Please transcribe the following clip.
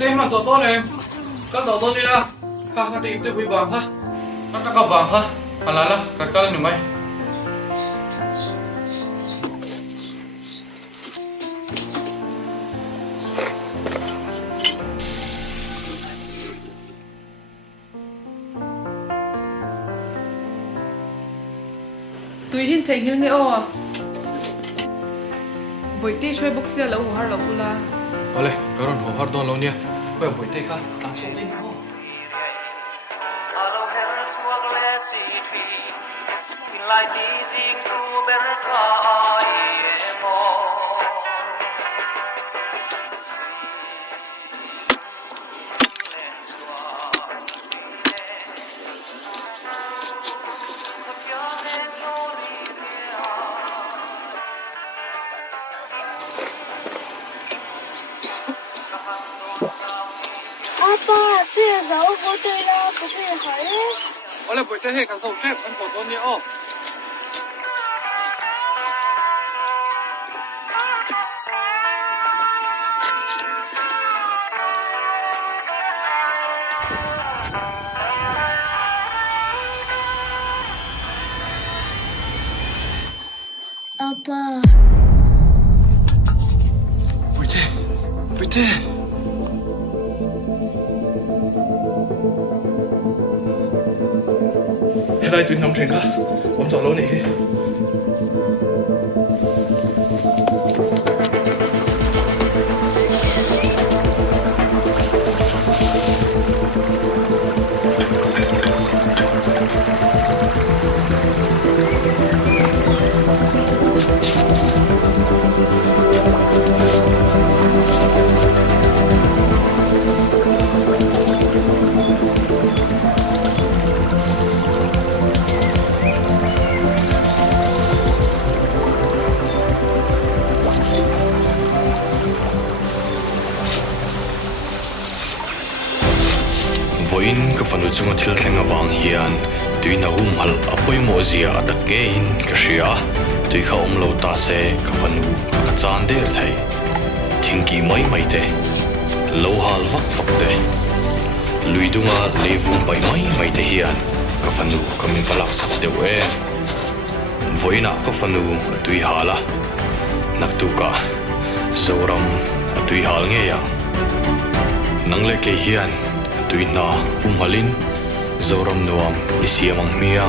tê mà tổ tôn này các tổ tôn đi la khá tìm tới quý bảng ha các ta bảng ha là các cái này mày tui hin thei ngil nge o boi te choi bok sia lo har lo ula ole karon ho har don lo nia pe boi te kha ta so te ho Apa,这时候不对了，不对好嘞。 ole boi te he ka so te an tổ tôn nia o Apa, boi te hiện tại tụi nông thuyền cả bấm tổ lâu này voin ka fanu chunga thil thlenga wang hian tuihna humhalh a poimo zia atakein ka hria tuikha omlo ta se ka fanu ka chan der thei thingki mai mai te lo hal vak vak te luidunga levum pai mai te hian ka fanu kamin falak sak deu e voina ka fanu tuihala naktuka zoram tuihal nge ya nangle ke hian Tuihna Humhalhin zoram nuam isiamang mia